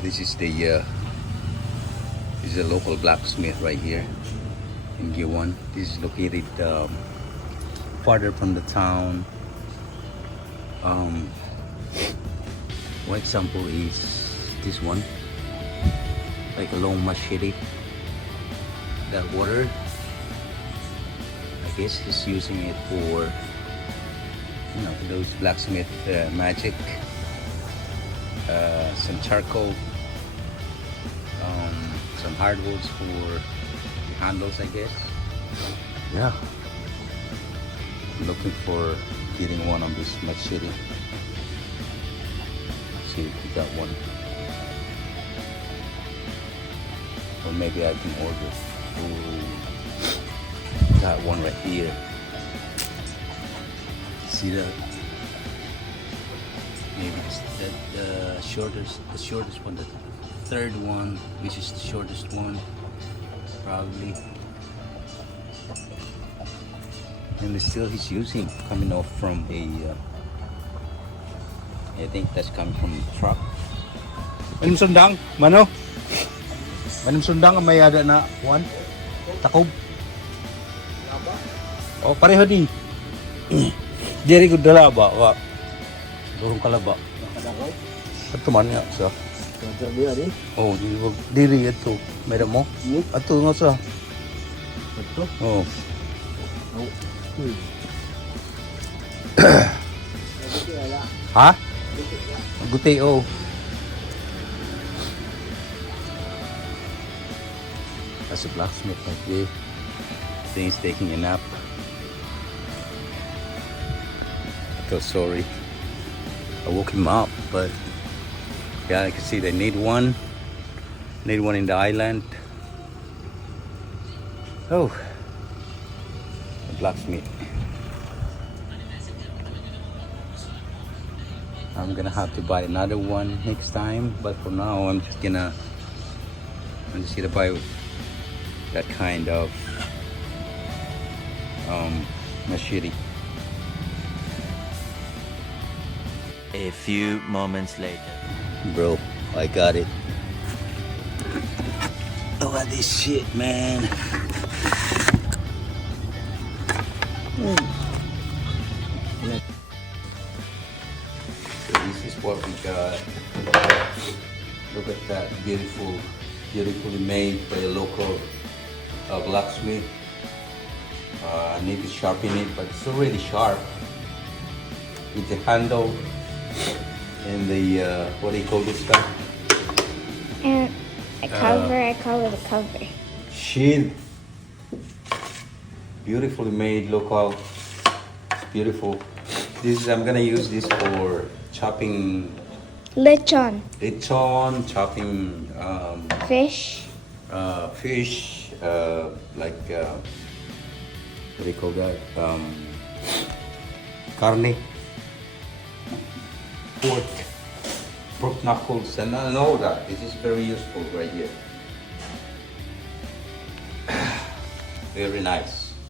This is a local blacksmith right here in Guiuan. This is located farther from the town. One example is this one, like a long machete. That water, I guess he's using it for, you know, those blacksmith magic. Some charcoal, some hardwoods for the handles, I guess. Yeah, I'm looking for getting one of this machete. See if we got one, or maybe I can order. Ooh, got one right here. See that? Maybe the shortest one, the third one, which is the shortest one, probably. And still he's using, coming off from a, I think that's coming from the truck. Manong sundang, mano? Manong sundang ang may ada na one? Takob? Oh, pareho di. Diri ko dala ba? Wa. Durong kalaba. Ito man nga sa. Oh, diri ito. Meron mo? Ito nga sa. Ito? Oh. Ha? Guti, oh. That's a blacksmith right there. I think he's taking a nap. I feel sorry. I woke him up, but yeah, I can see they need one in the island. Oh, a blacksmith. I'm gonna have to buy another one next time, but for now I'm just gonna buy that kind of machete. A few moments later. Bro, I got it. Look at this shit, man. So this is what we got. Look at that, beautifully made by a local blacksmith. I need to sharpen it, but it's already sharp. With the handle and the what do you call this stuff? And a cover, I call it a cover. Shield. Beautifully made, local. It's beautiful. I'm gonna use this for chopping Lechon. chopping Fish. fish, like what do you call that? Carne. Pork knuckles, and all that. This is very useful right here. Very nice.